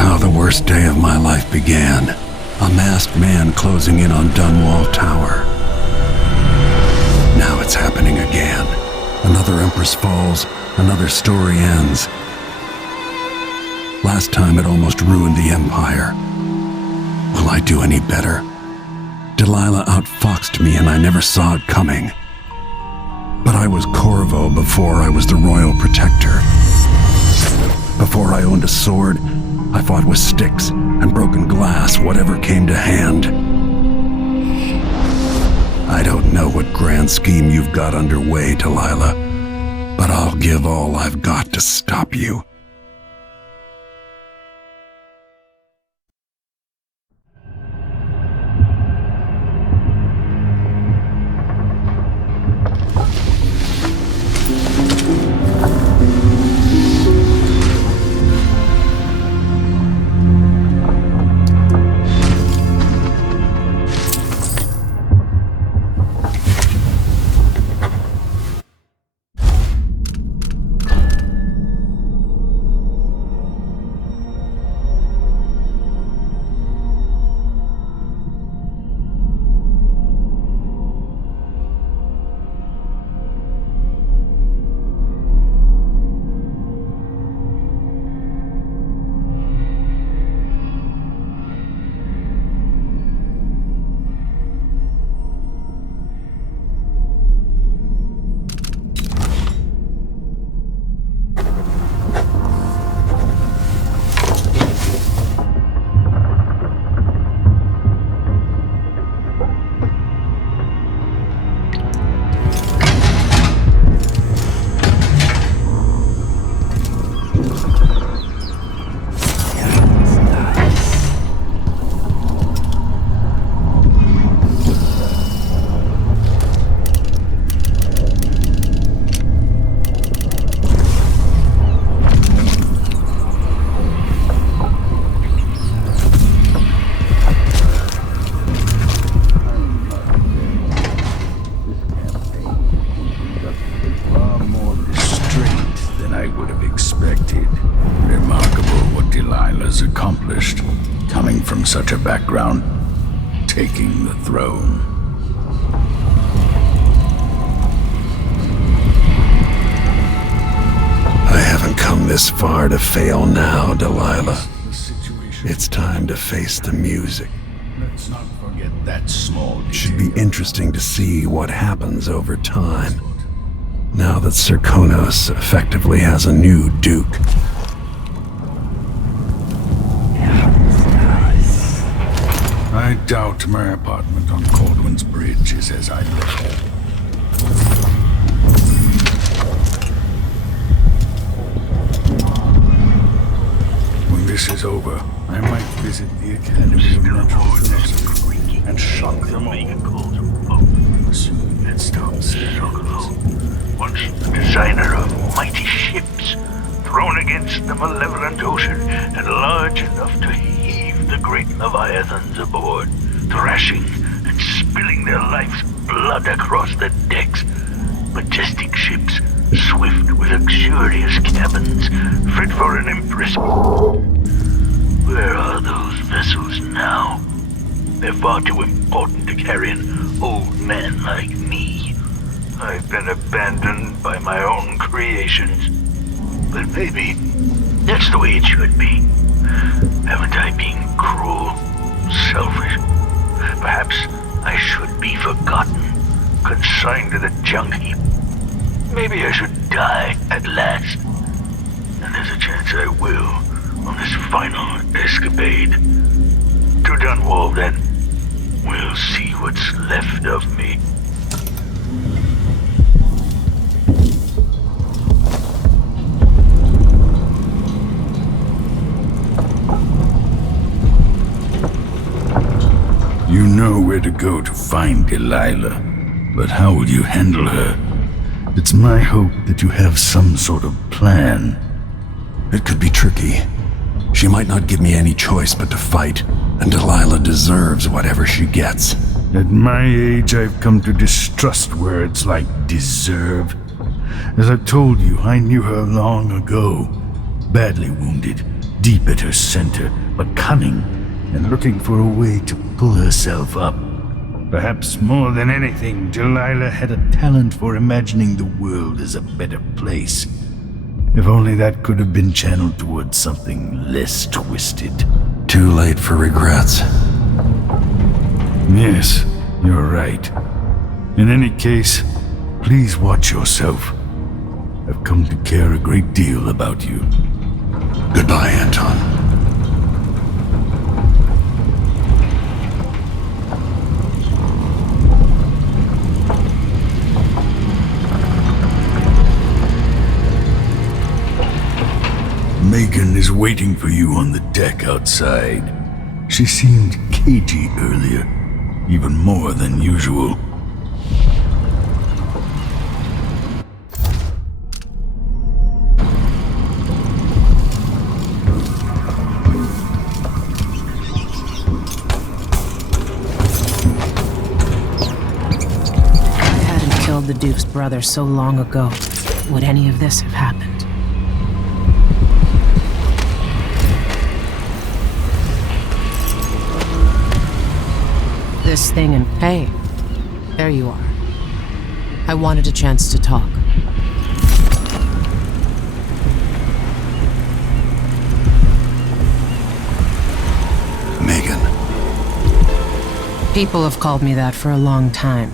how the worst day of my life began. A masked man closing in on Dunwall Tower. Now it's happening again. Another Empress falls, another story ends. Last time it almost ruined the Empire. Will I do any better? Delilah outfoxed me and I never saw it coming. But I was Corvo before I was the Royal Protector. Before I owned a sword, I fought with sticks and broken glass, whatever came to hand. I don't know what grand scheme you've got underway, Delilah, but I'll give all I've got to stop you. Such a background, taking the throne. I haven't come this far to fail now, Delilah. It's time to face the music. Let's not forget that small It should be interesting to see what happens over time, now that Serkonos effectively has a new duke. I doubt my apartment on Caldwin's Bridge is as I left it. When this is over, I might visit the Academy of Natural Philosophy and shock them all. Soon it stops. Once the designer of mighty ships, thrown against the malevolent ocean and large enough to heave the great leviathans aboard, thrashing and spilling their life's blood across the decks. Majestic ships, swift with luxurious cabins, fit for an empress. Where are those vessels now? They're far too important to carry an old man like me. I've been abandoned by my own creations. But maybe that's the way it should be. Haven't I been cruel, selfish? Perhaps I should be forgotten, consigned to the junk heap. Maybe I should die at last. And there's a chance I will on this final escapade. To Dunwall, then. We'll see what's left of me. You know where to go to find Delilah, but how will you handle her? It's my hope that you have some sort of plan. It could be tricky. She might not give me any choice but to fight, and Delilah deserves whatever she gets. At my age, I've come to distrust words like deserve. As I've told you, I knew her long ago, badly wounded, deep at her center, but cunning and looking for a way to pull herself up. Perhaps more than anything, Delilah had a talent for imagining the world as a better place. If only that could have been channeled towards something less twisted. Too late for regrets. Yes, you're right. In any case, please watch yourself. I've come to care a great deal about you. Goodbye, Anton. Megan is waiting for you on the deck outside. She seemed cagey earlier, even more than usual. If I hadn't killed the Duke's brother so long ago, would any of this have happened? This thing and hey, there you are. I wanted a chance to talk. Megan. People have called me that for a long time,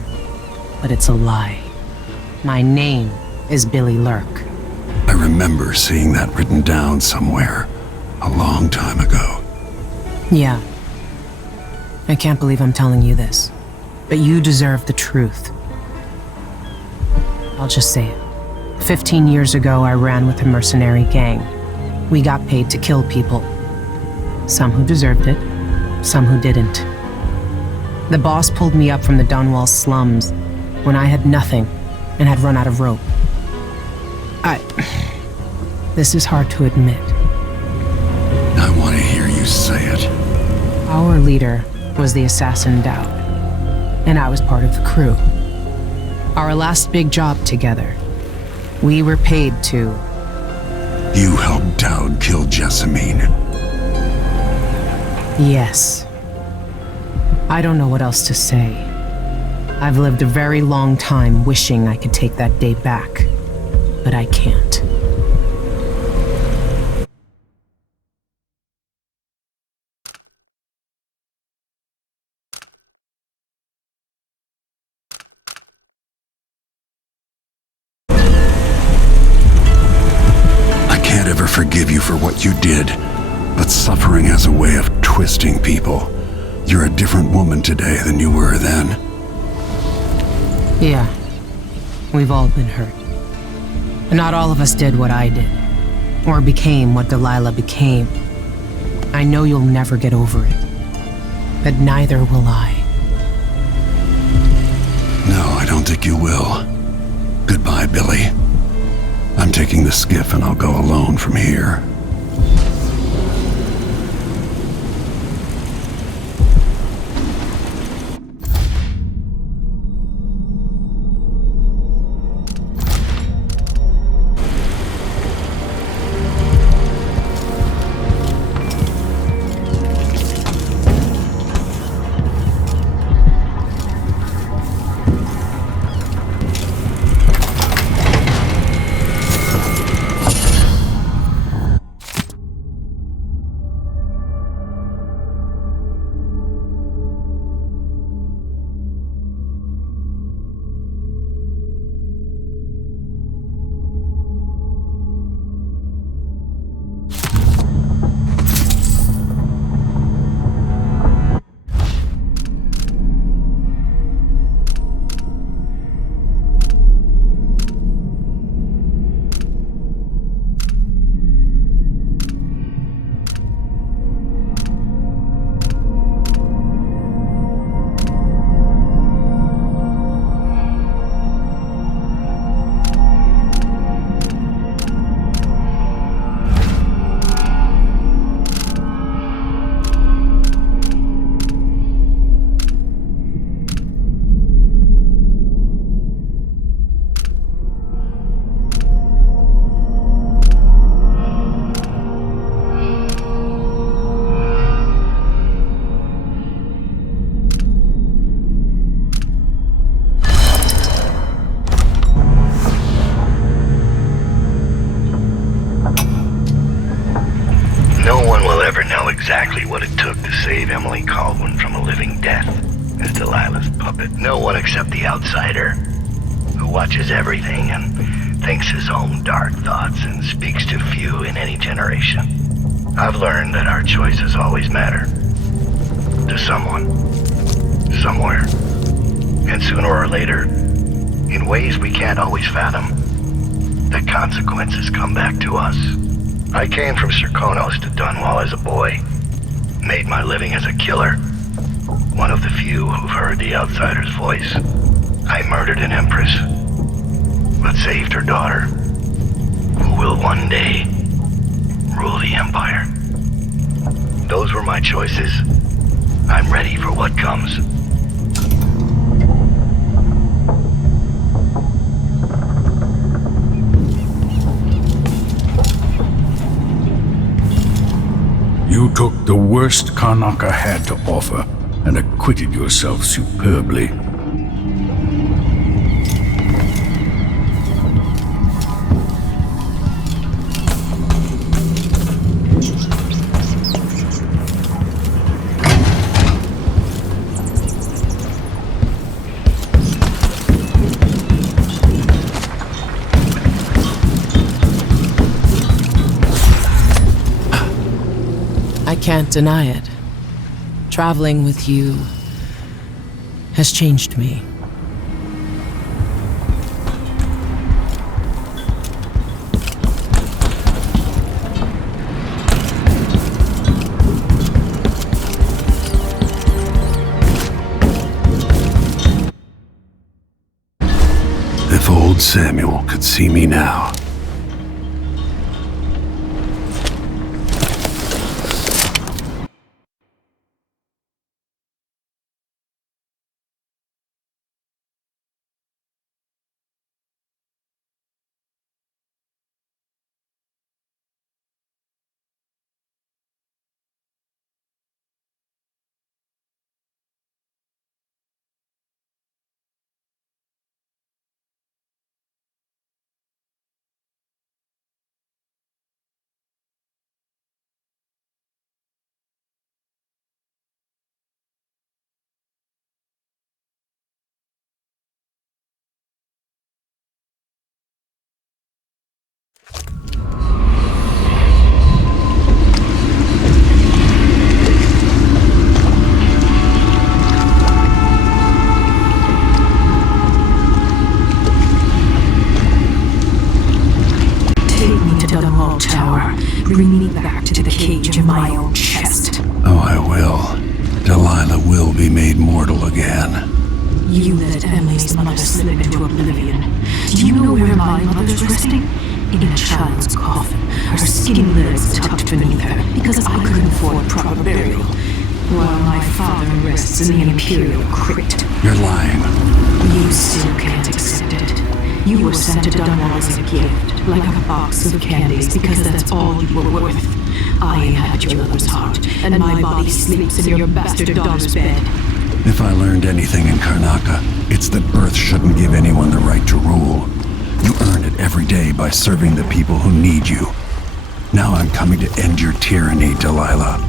but it's a lie. My name is Billy Lurk. I remember seeing that written down somewhere a long time ago. Yeah. I can't believe I'm telling you this, but you deserve the truth. I'll just say it. 15 years ago, I ran with a mercenary gang. We got paid to kill people. Some who deserved it, some who didn't. The boss pulled me up from the Dunwall slums when I had nothing and had run out of rope. This is hard to admit. I want to hear you say it. Our leader was the assassin Dowd, and I was part of the crew. Our last big job together, we were paid to... You helped Dowd kill Jessamine. Yes. I don't know what else to say. I've lived a very long time wishing I could take that day back, but I can't. Forgive you for what you did, but suffering has a way of twisting people. You're a different woman today than you were then. Yeah, we've all been hurt. But not all of us did what I did, or became what Delilah became. I know you'll never get over it, but neither will I. No, I don't think you will. Goodbye, Billy. I'm taking the skiff and I'll go alone from here. exactly what it took to save Emily Caldwin from a living death as Delilah's puppet. No one except the outsider, who watches everything and thinks his own dark thoughts and speaks to few in any generation. I've learned that our choices always matter. To someone. Somewhere. And sooner or later, in ways we can't always fathom, the consequences come back to us. I came from Serkonos to Dunwall as a boy. Made my living as a killer. One of the few who've heard the outsider's voice. I murdered an empress, but saved her daughter, who will one day rule the Empire. Those were my choices. I'm ready for what comes. You took the worst Karnaca had to offer and acquitted yourself superbly. I can't deny it. Traveling with you has changed me. If old Samuel could see me now. Bring me back to the cage in my own chest. Oh, I will. Delilah will be made mortal again. You let Emily's mother slip into oblivion. Do you know where my mother's resting? In a child's coffin, her skinny legs tucked beneath her, because I couldn't afford proper burial. While my father rests in the Imperial crypt. You're lying. You still can't accept it. You were sent to Dunwall as a gift, like a box of candies, because that's all you were worth. I inhabit your mother's heart, and my body sleeps in your bastard daughter's bed. If I learned anything in Karnaca, it's that birth shouldn't give anyone the right to rule. You earn it every day by serving the people who need you. Now I'm coming to end your tyranny, Delilah.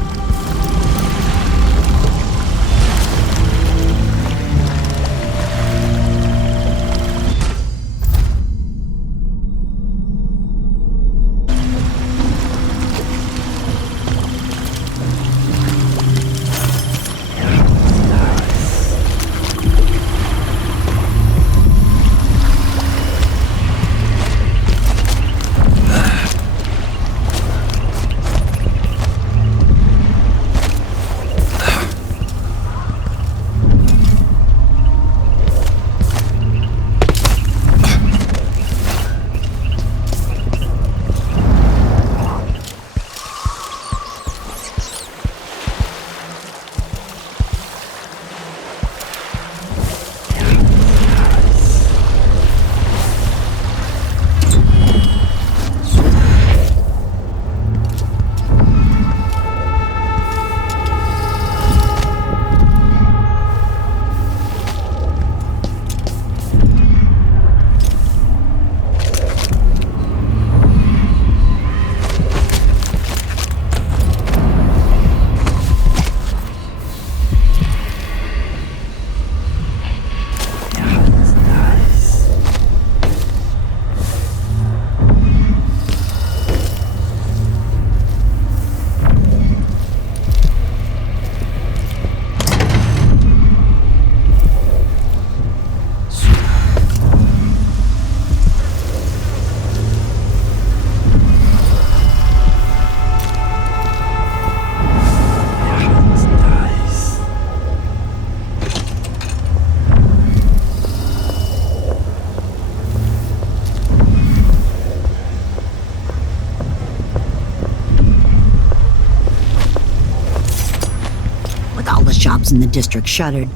shops in the district shuttered,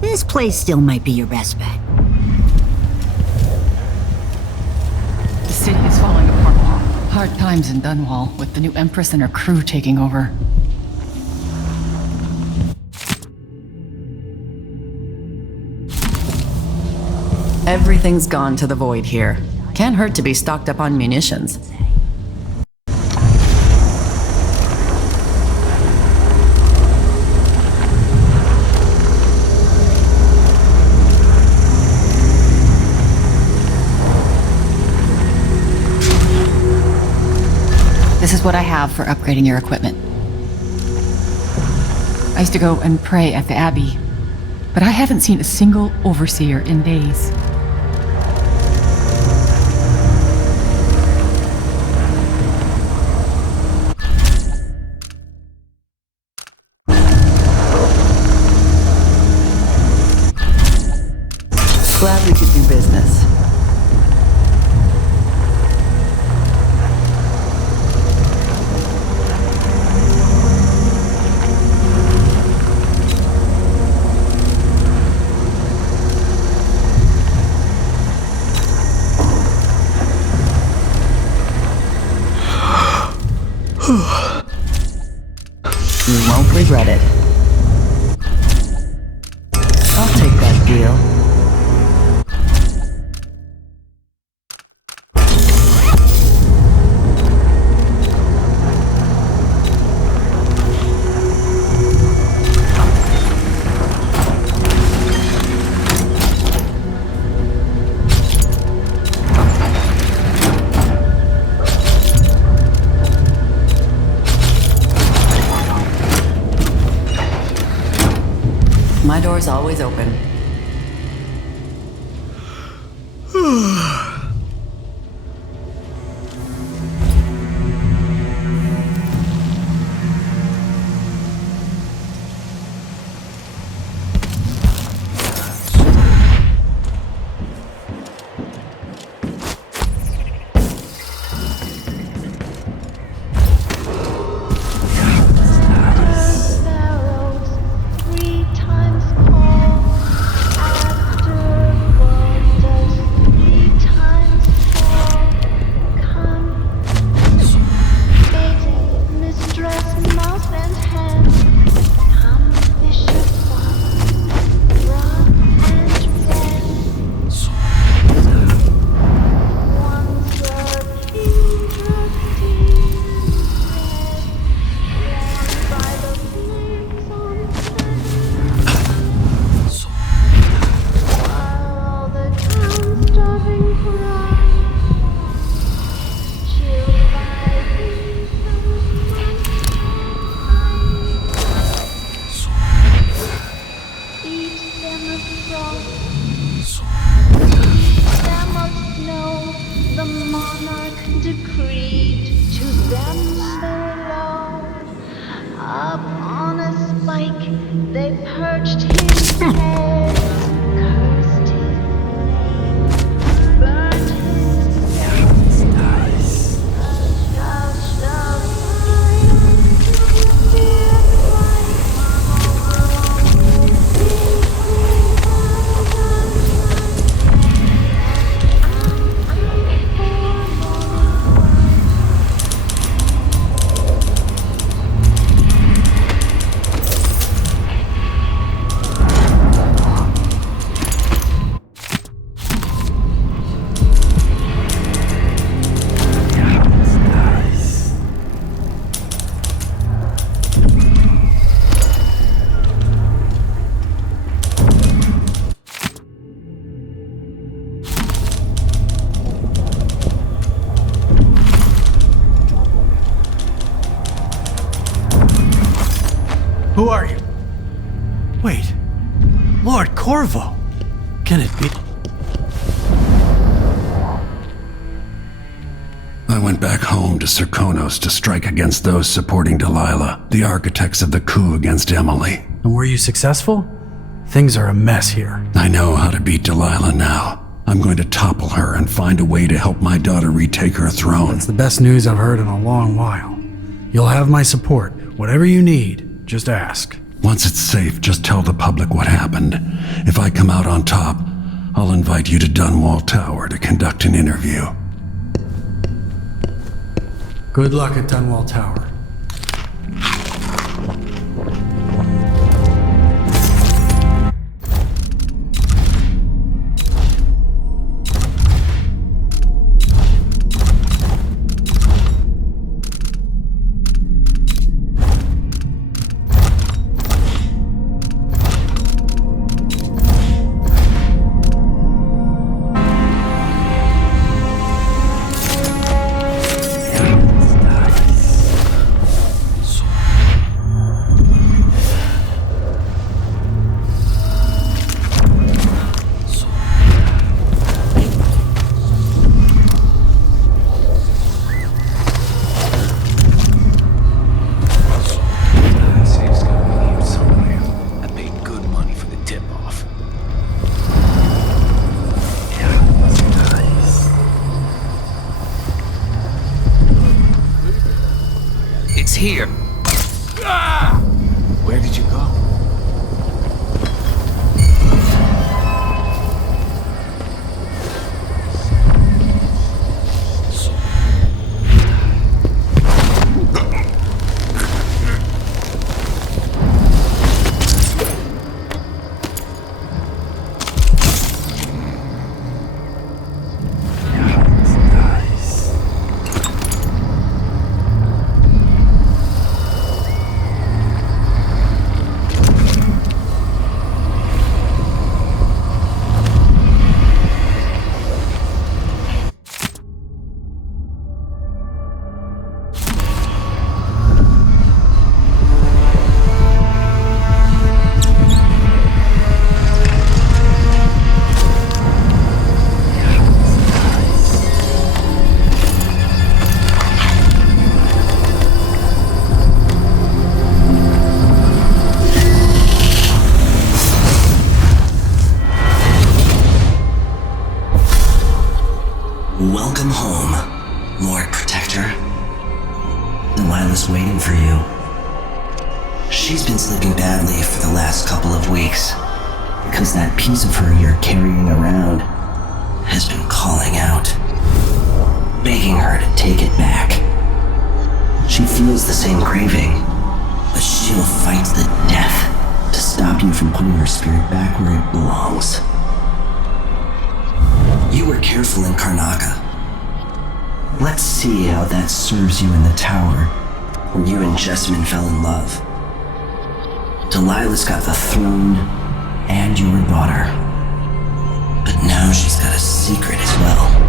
this place still might be your best bet. The city is falling apart. Hard times in Dunwall, with the new Empress and her crew taking over. Everything's gone to the void here. Can't hurt to be stocked up on munitions. This is what I have for upgrading your equipment. I used to go and pray at the Abbey, but I haven't seen a single overseer in days. Glad we could do business. You won't regret it. I'll take that deal. My door's always open. Who are you? Wait. Lord Corvo! Can it be? I went back home to Serkonos to strike against those supporting Delilah, the architects of the coup against Emily. And were you successful? Things are a mess here. I know how to beat Delilah now. I'm going to topple her and find a way to help my daughter retake her throne. That's the best news I've heard in a long while. You'll have my support. Whatever you need, just ask. Once it's safe, just tell the public what happened. If I come out on top, I'll invite you to Dunwall Tower to conduct an interview. Good luck at Dunwall Tower. It's here. Where did you go? Welcome home, Lord Protector. Delilah's waiting for you. She's been sleeping badly for the last couple of weeks, because that piece of her you're carrying around has been calling out, begging her to take it back. She feels the same craving, but she'll fight to the death to stop you from putting her spirit back where it belongs. You were careful in Karnaca. Let's see how that serves you in the tower, where you and Jessamine fell in love. Delilah's got the throne and your daughter, but now she's got a secret as well.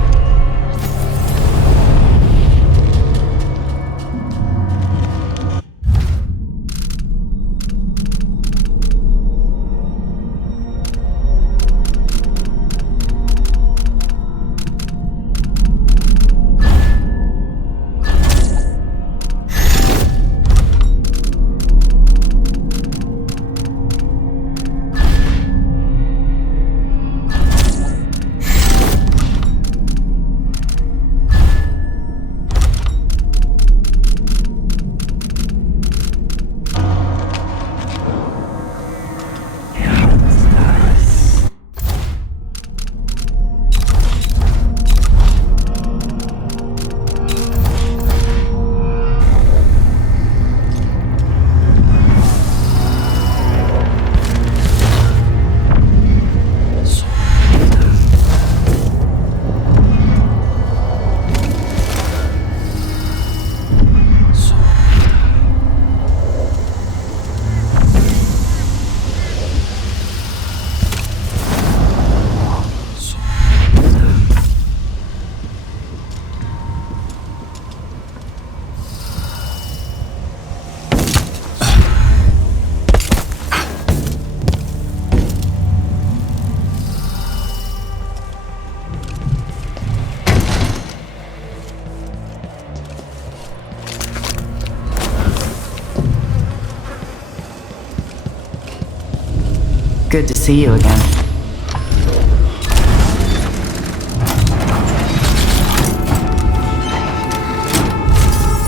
Good to see you again.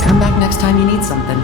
Come back next time you need something.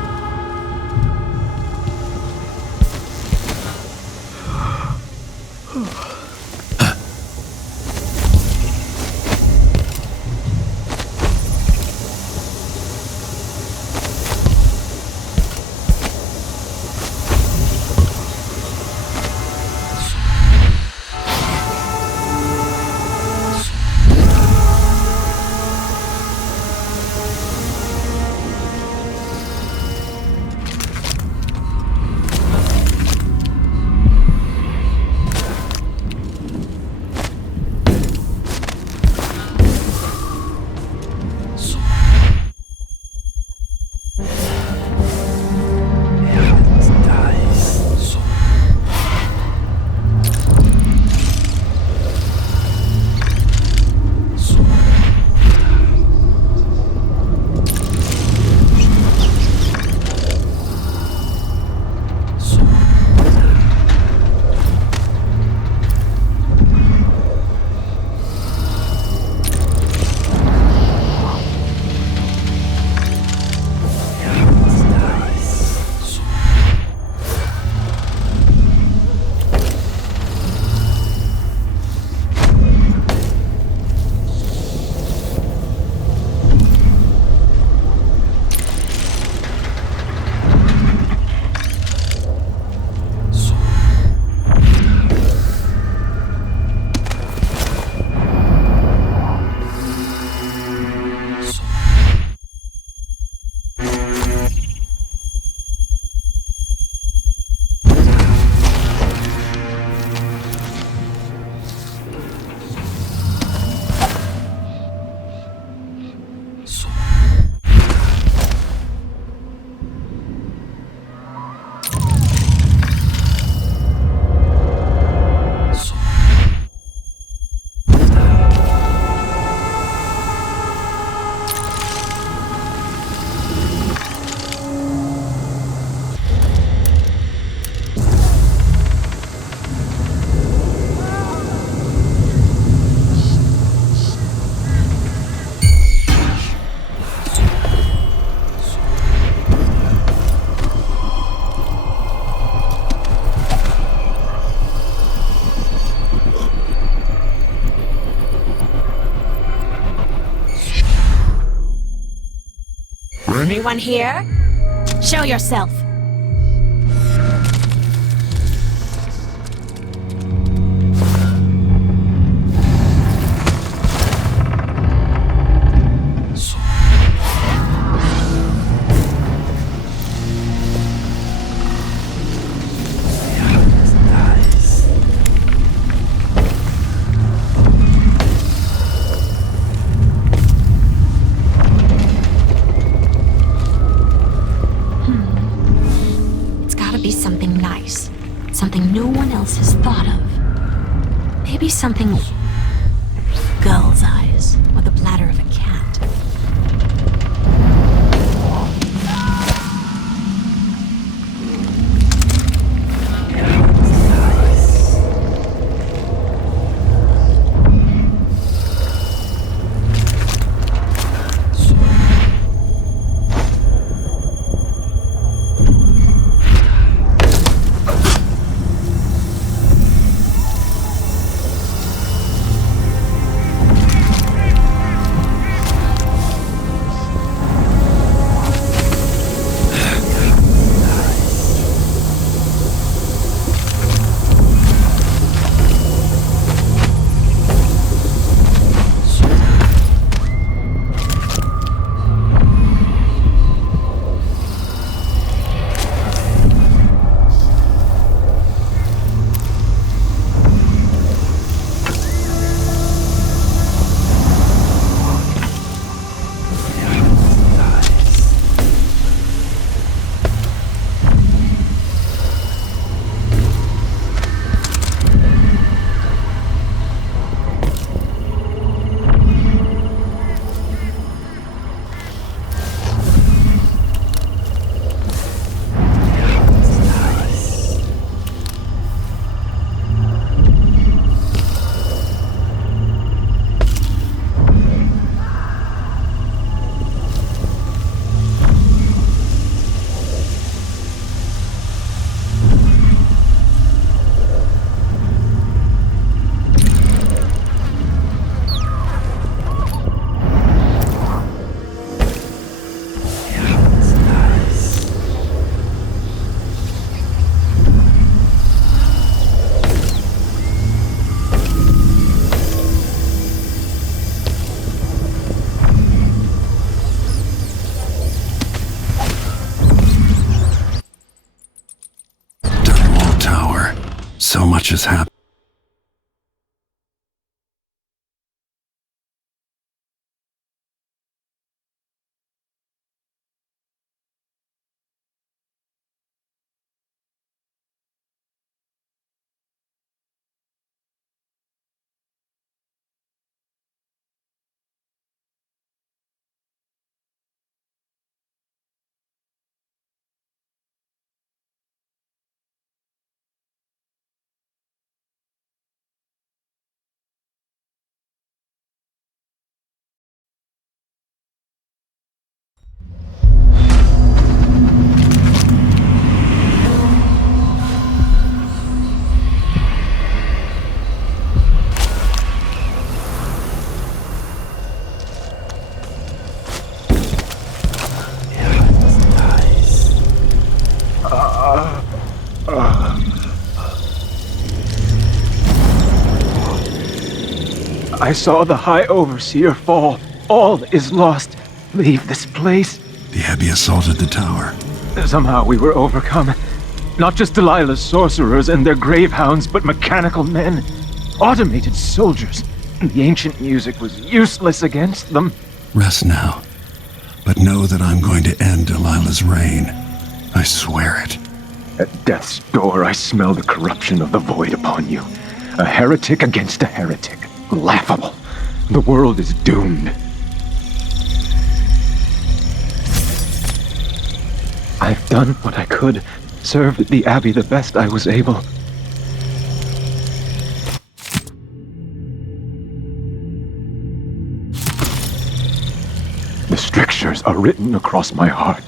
Everyone here? Show yourself. Something no one else has thought of. Maybe something... gull's eyes, or the bladder of a cat. So much has happened. I saw the High Overseer fall. All is lost. Leave this place. The Abbey assaulted the tower. Somehow we were overcome. Not just Delilah's sorcerers and their gravehounds, but mechanical men. Automated soldiers. The ancient music was useless against them. Rest now. But know that I'm going to end Delilah's reign. I swear it. At death's door, I smell the corruption of the void upon you. A heretic against a heretic. Laughable. The world is doomed. I've done what I could. Served the Abbey the best I was able. The strictures are written across my heart.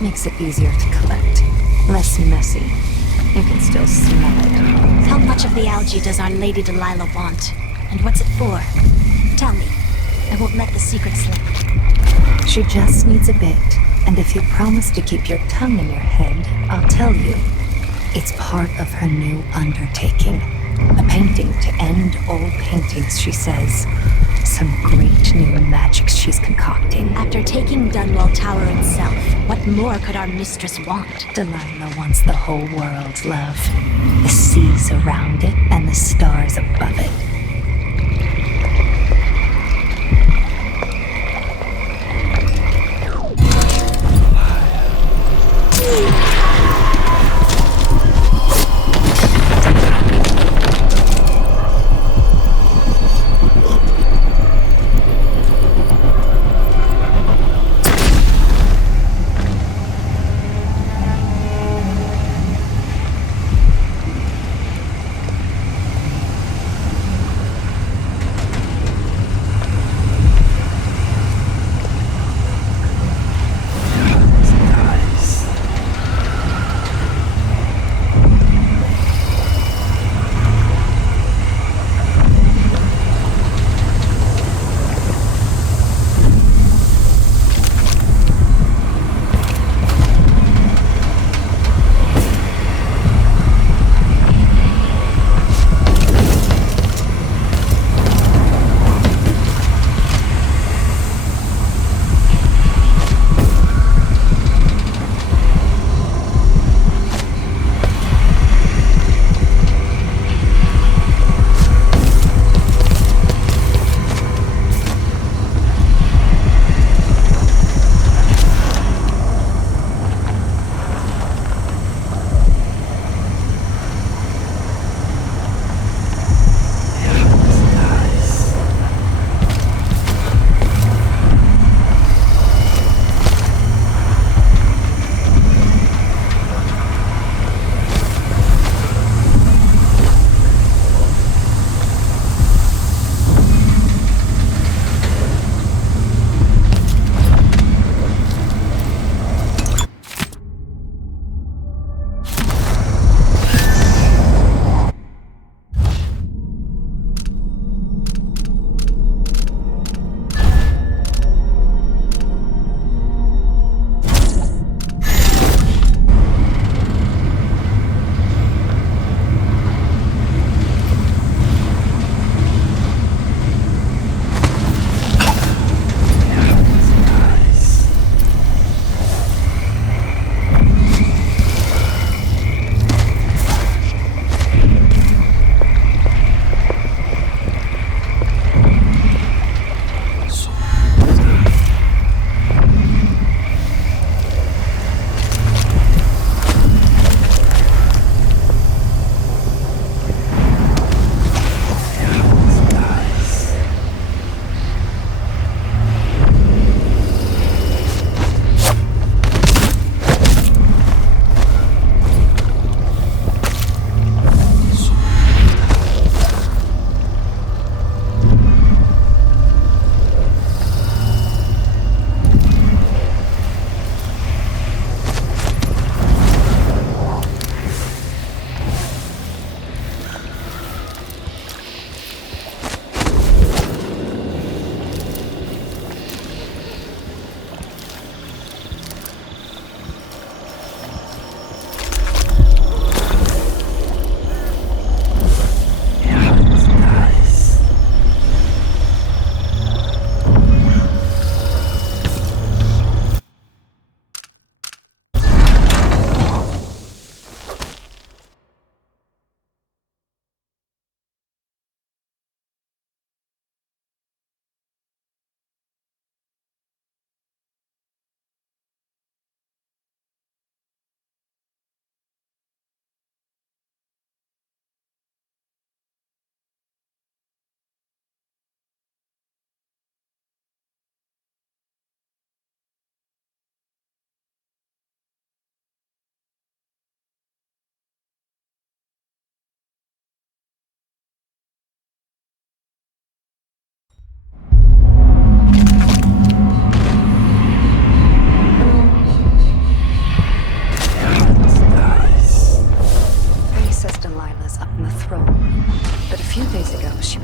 Makes it easier to collect. Less messy. You can still smell it. How much of the algae does Our Lady Delilah want? And what's it for? Tell me. I won't let the secret slip. She just needs a bit. And if you promise to keep your tongue in your head, I'll tell you. It's part of her new undertaking. A painting to end all paintings, she says. Some great new magics she's concocting. After taking Dunwall Tower itself, what more could our mistress want? Delilah wants the whole world's love. The seas around it and the stars above it.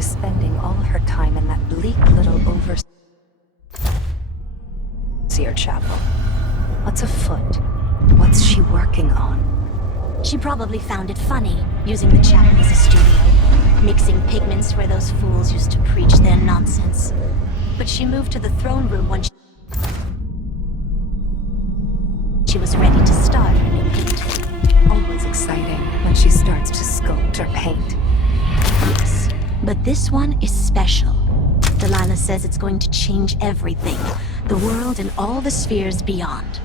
spending all of her time in that bleak little overseer chapel. What's afoot? What's she working on? She probably found it funny, using the chapel as a studio, mixing pigments where those fools used to preach their nonsense. But she moved to the throne room when she was ready to start her new painting. Always exciting when she starts to sculpt or paint. Yes, but this one is special. Delilah says it's going to change everything, the world and all the spheres beyond.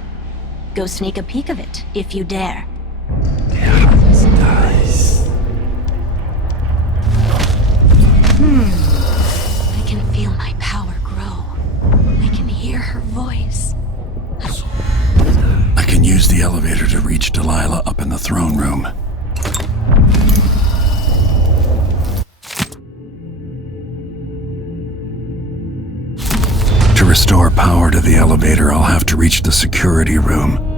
Go sneak a peek of it, if you dare. Nice. I can feel my power grow. I can hear her voice. I can use the elevator to reach Delilah up in the throne room. To restore power to the elevator, I'll have to reach the security room.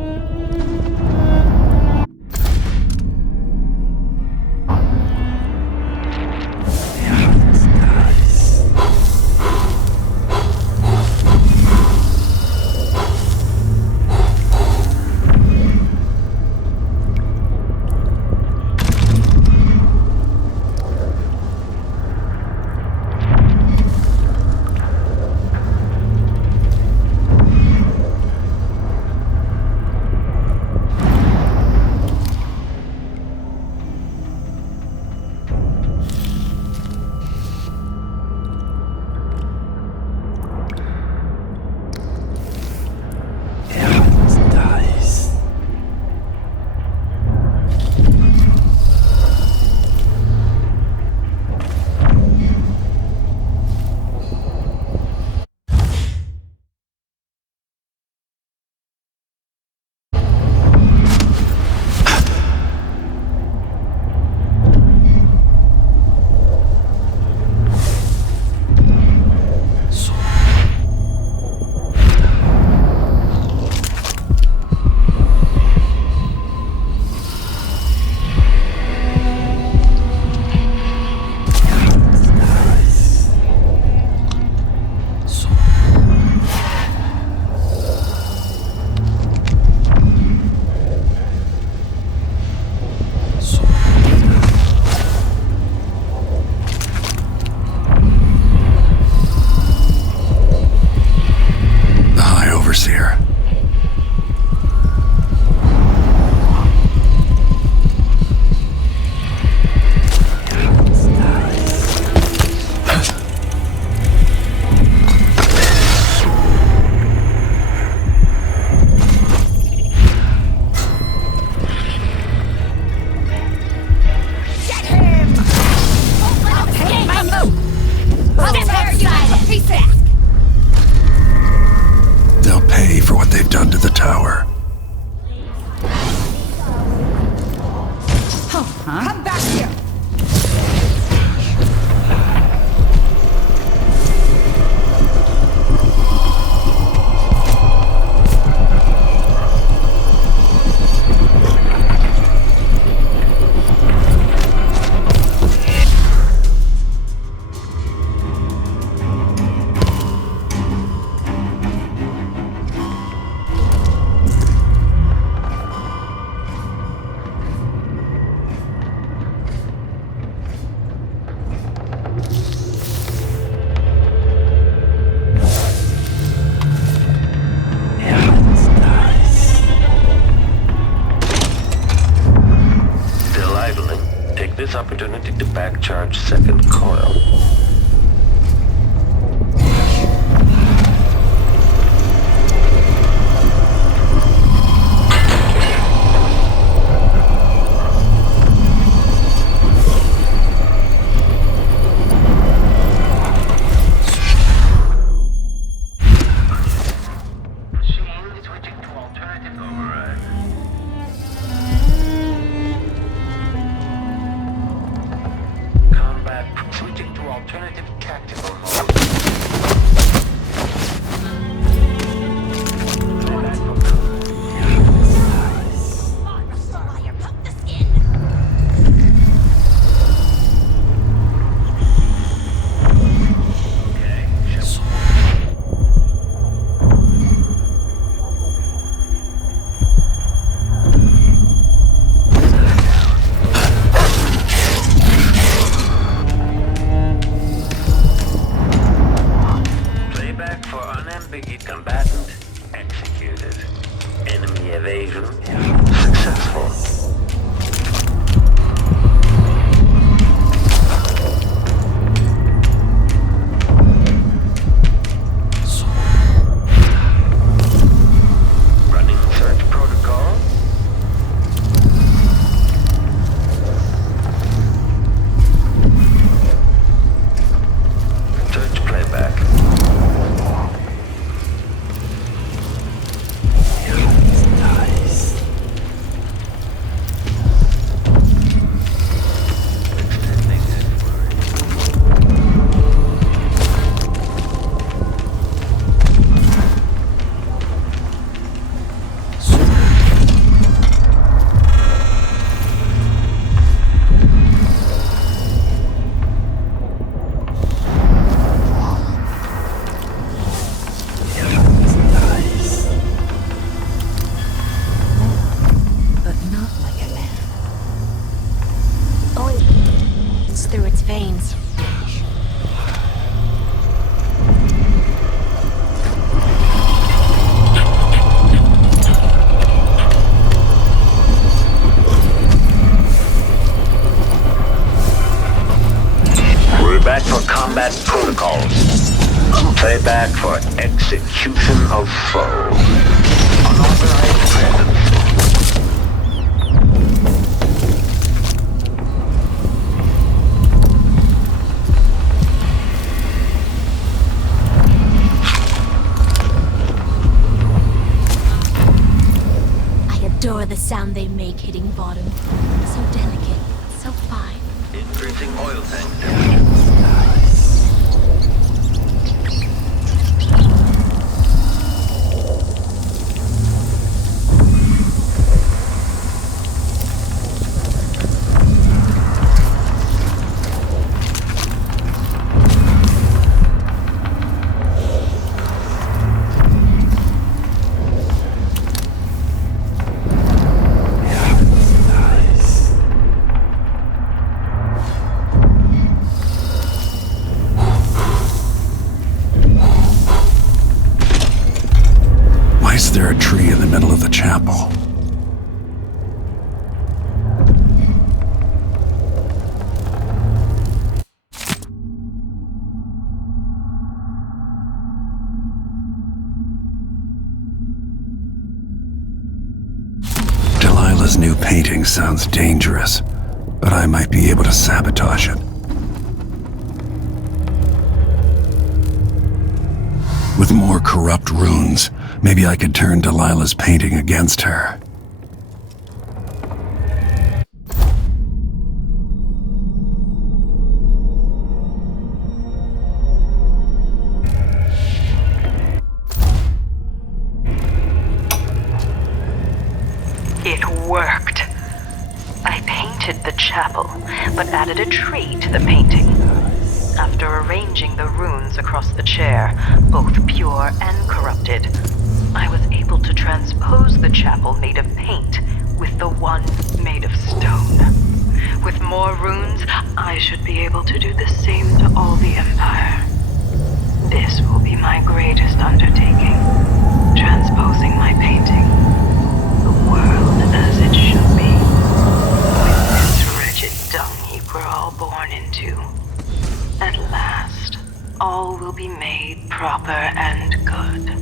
Opportunity to back charge second coil. for combat protocols. Play back for execution of foe. Unauthorized presence. Adore the sound they make hitting bottom. So delicate, so fine. Increasing oil tank temperature. Why is there a tree in the middle of the chapel? Delilah's new painting sounds dangerous, but I might be able to sabotage it. With more corrupt runes, maybe I could turn Delilah's painting against her. It worked. I painted the chapel, but added a tree to the painting. After arranging the runes across the chair, both pure and corrupted, I was able to transpose the chapel made of paint with the one made of stone. With more runes, I should be able to do the same to all the Empire. This will be my greatest undertaking, transposing my painting. The world as it should be. With this wretched dung heap we're all born into. At last, all will be made proper and good.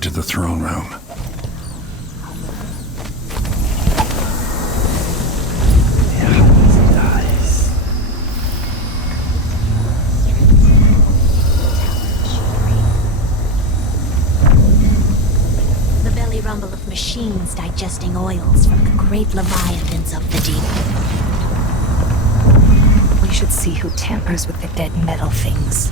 To the throne room. The belly rumble of machines digesting oils from the great leviathans of the deep. We should see who tampers with the dead metal things.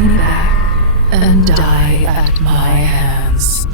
me back and die at my hands.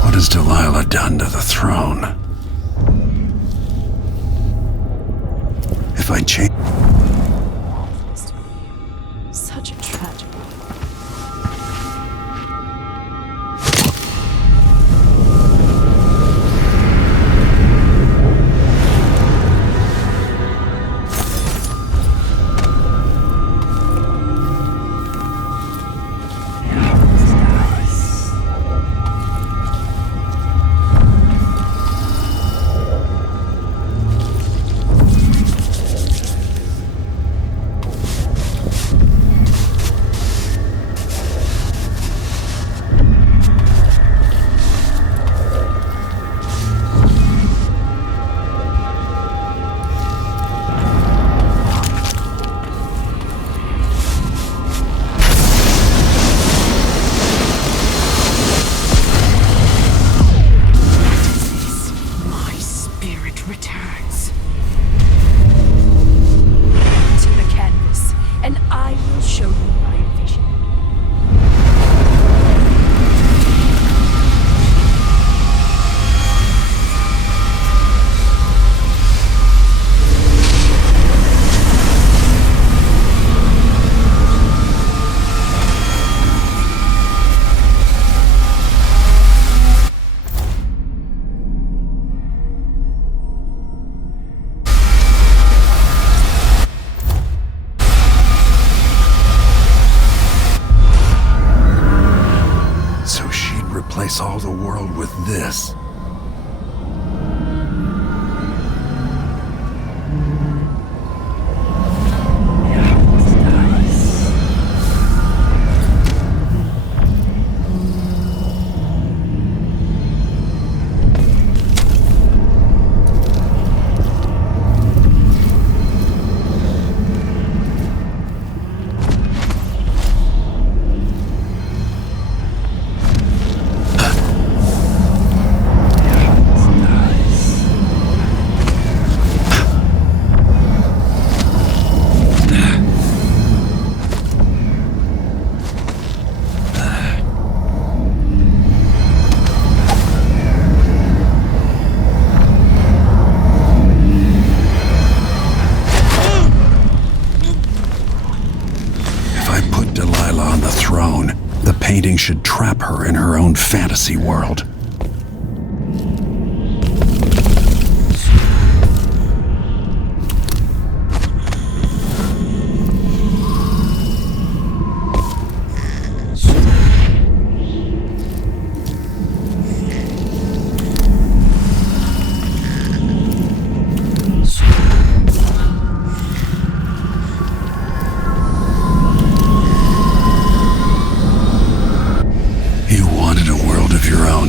What has Delilah done to the throne? If I change... Such a tragedy. Replace all the world with this. The painting should trap her in her own fantasy world.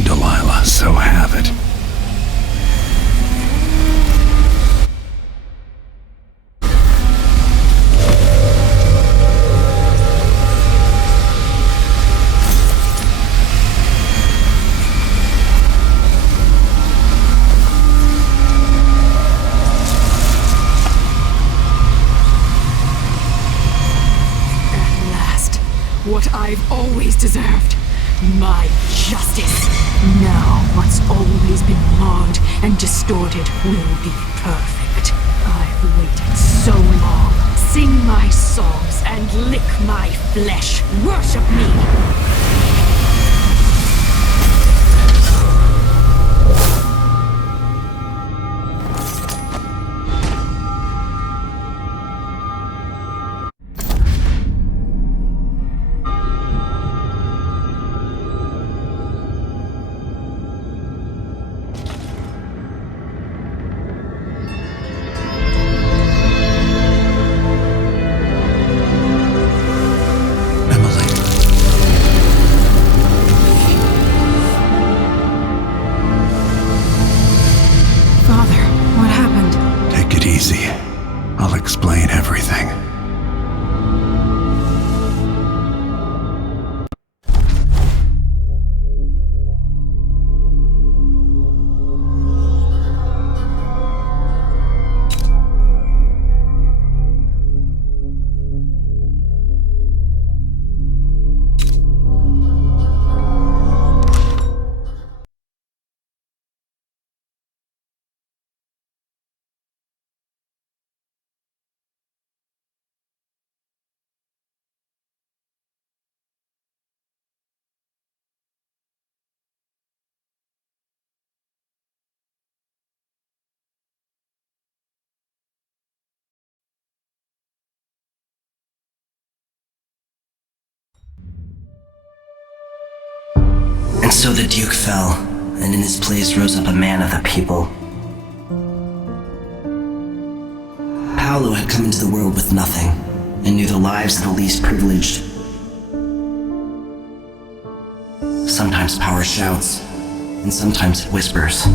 Delilah, so have it. At last, what I've always deserved. my justice. Now what's always been marred and distorted will be perfect. I've waited so long. Sing my songs and lick my flesh. Worship me. I'll explain everything. And so the Duke fell, and in his place rose up a man of the people. Paolo had come into the world with nothing, and knew the lives of the least privileged. Sometimes power shouts, and sometimes it whispers.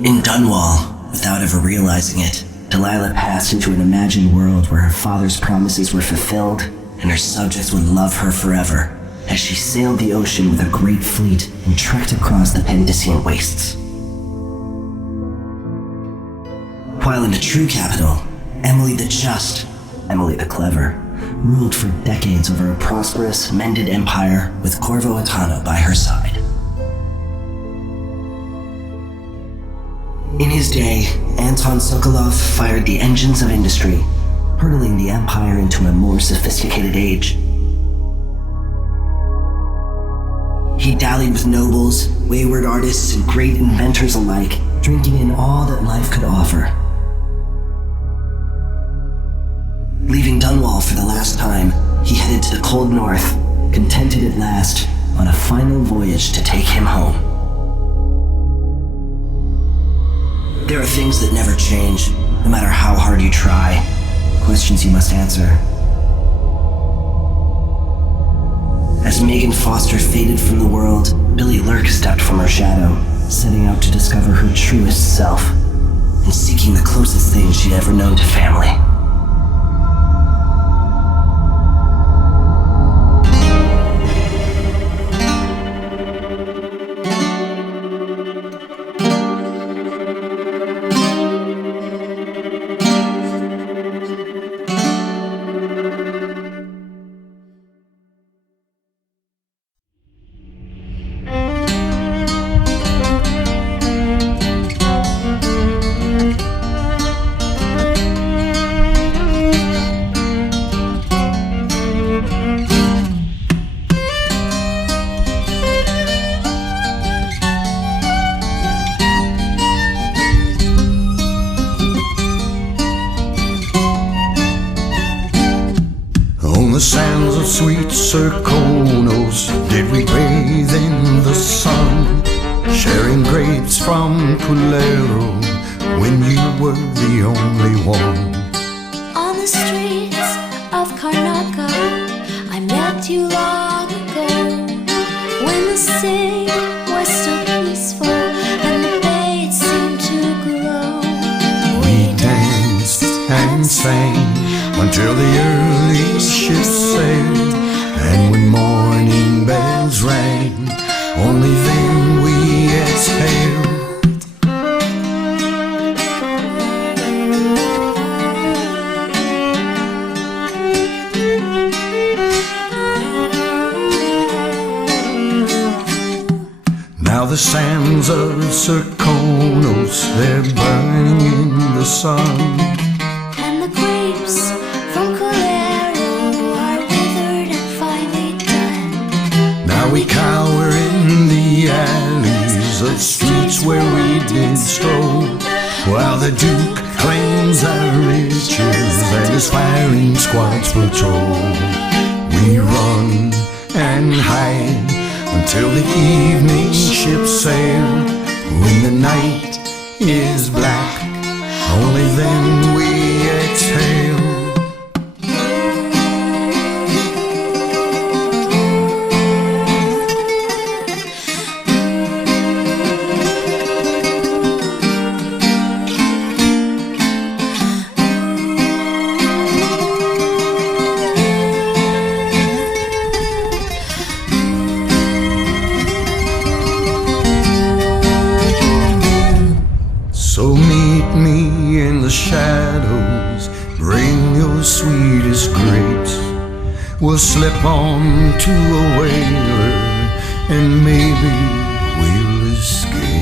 In Dunwall, without ever realizing it, Delilah passed into an imagined world where her father's promises were fulfilled and her subjects would love her forever as she sailed the ocean with a great fleet and trekked across the Pendician wastes. While in the true capital, Emily the Just, Emily the Clever, ruled for decades over a prosperous, mended empire with Corvo Attano by her side. In his day, Anton Sokolov fired the engines of industry, hurtling the empire into a more sophisticated age. He dallied with nobles, wayward artists, and great inventors alike, drinking in all that life could offer. Leaving Dunwall for the last time, he headed to the cold north, contented at last, on a final voyage to take him home. There are things that never change, no matter how hard you try. Questions you must answer. As Megan Foster faded from the world, Billy Lurk stepped from her shadow, setting out to discover her truest self, and seeking the closest thing she'd ever known to family. The sands of sweet Serkonos did we bathe in the sun, sharing grapes from Pulero when you were the only one. On the streets of Karnaka, I met you long ago, when the city was so peaceful and the bay seemed to glow. We danced and sang until the early ships sailed, and when morning bells rang, only then we exhaled. the sands of Serkonos, they're burning in the sun. And the grapes from Colero are withered and finely done. Now we cower in the alleys of streets where we did stroll, while the Duke claims our riches and his firing squads patrol. We run and hide until the evening ships sail. When the night is black, only then we exhale. So meet me in the shadows, bring your sweetest grapes. We'll slip on to a whaler and maybe we'll escape.